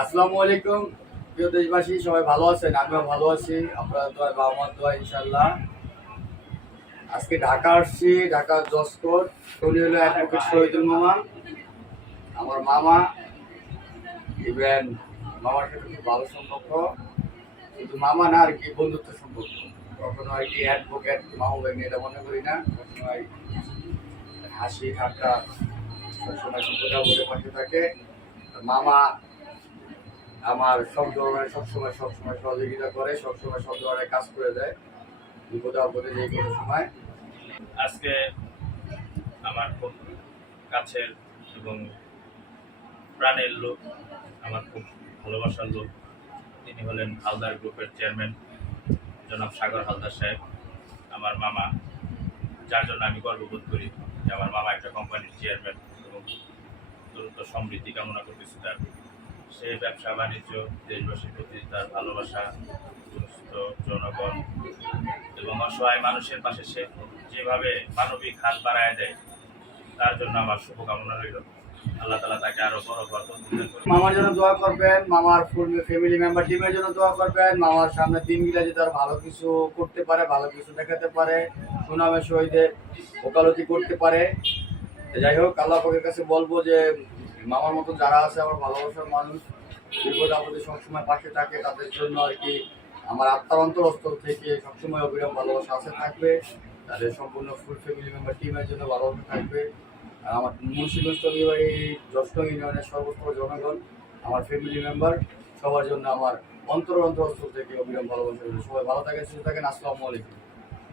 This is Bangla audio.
আসসালামু আলাইকুম প্রিয় দেশবাসী, সবাই ভালো আছেন? আমিও ভালো আছি, আপনারা দোয়া বাবা মার দোয়া ইনশাল্লাহ। আজকে ঢাকা আসছি, ঢাকা জসকোট। উনি হলো অ্যাডভোকেট শহীদুল মামা, আমার মামা। ইভেন মামার সাথে খুব ভালো সম্পর্ক, কিন্তু মামা না আর কি, বন্ধুত্ব সম্পর্ক। কখনো আর কি অ্যাডভোকেট মামা ভাই এটা মনে করি না। সবসময় হাসি ঠাট্টা, সবসময় বিপদে আপদে পাশে থাকে। মামা আমার সবসময় সহযোগিতা করে, সবসময় সব ধরনের কাজ করে দেয় বিপদে আপদে যে কোনো সময়। আজকে আমার খুব কাছের এবং প্রাণের লোক, আমার খুব ভালোবাসার লোক, তিনি হলেন হালদার গ্রুপের চেয়ারম্যান জনাব সাগর হালদার সাহেব, আমার মামা, যার জন্য আমি গর্ববোধ করি যে আমার মামা একটা কোম্পানির চেয়ারম্যান, এবং দ্রুত সমৃদ্ধি কামনা করতেছি তার। সে ব্যবসা বাণিজ্য, দেশবাসীর প্রতি তার ভালোবাসা, সমস্ত জনগণ এবং অসহায় মানুষের পাশে সে যেভাবে মানবিক হাত বাড়ায় দেয়, তার জন্য আমার শুভকামনা রইল। আল্লাহ তাআলা তাকে আরো বড় বরকত দান করুন। মামার জন্য দোয়া করবেন, মামার ফুল ফ্যামিলি মেম্বার টিমের জন্য দোয়া করবেন। মামার সামনে দিনগুলো যে তার ভালো কিছু করতে পারে, ভালো কিছু দেখাতে পারে, সুনামের সহিত ওকালতি করতে পারে। যাই হোক, আল্লাহ পাকের কাছে বলবো যে মামার মতো যারা আছে আমার ভালোবাসার মানুষ, বিপদ আপদে সবসময় পাশে থাকে, তাদের জন্য আর কি আমার আত্মার অন্তরস্থল থেকে সবসময় অবিরাম ভালোবাসা আছে থাকবে। তাদের সম্পূর্ণ ফুল ফ্যামিলি মেম্বার টিমের জন্য ভালোবাসা থাকবে। আর আমার মুন্সিগঞ্জ টঙ্গিবাড়ি জষ্টং ইউনিয়নের সর্বস্তর জনগণ, আমার ফ্যামিলি মেম্বার, সবার জন্য আমার অন্তরস্থল থেকে অবিরাম ভালোবাসা রইল। সবাই ভালো থাকেন, সুস্থ থাকেন। আসসালামু আলাইকুম।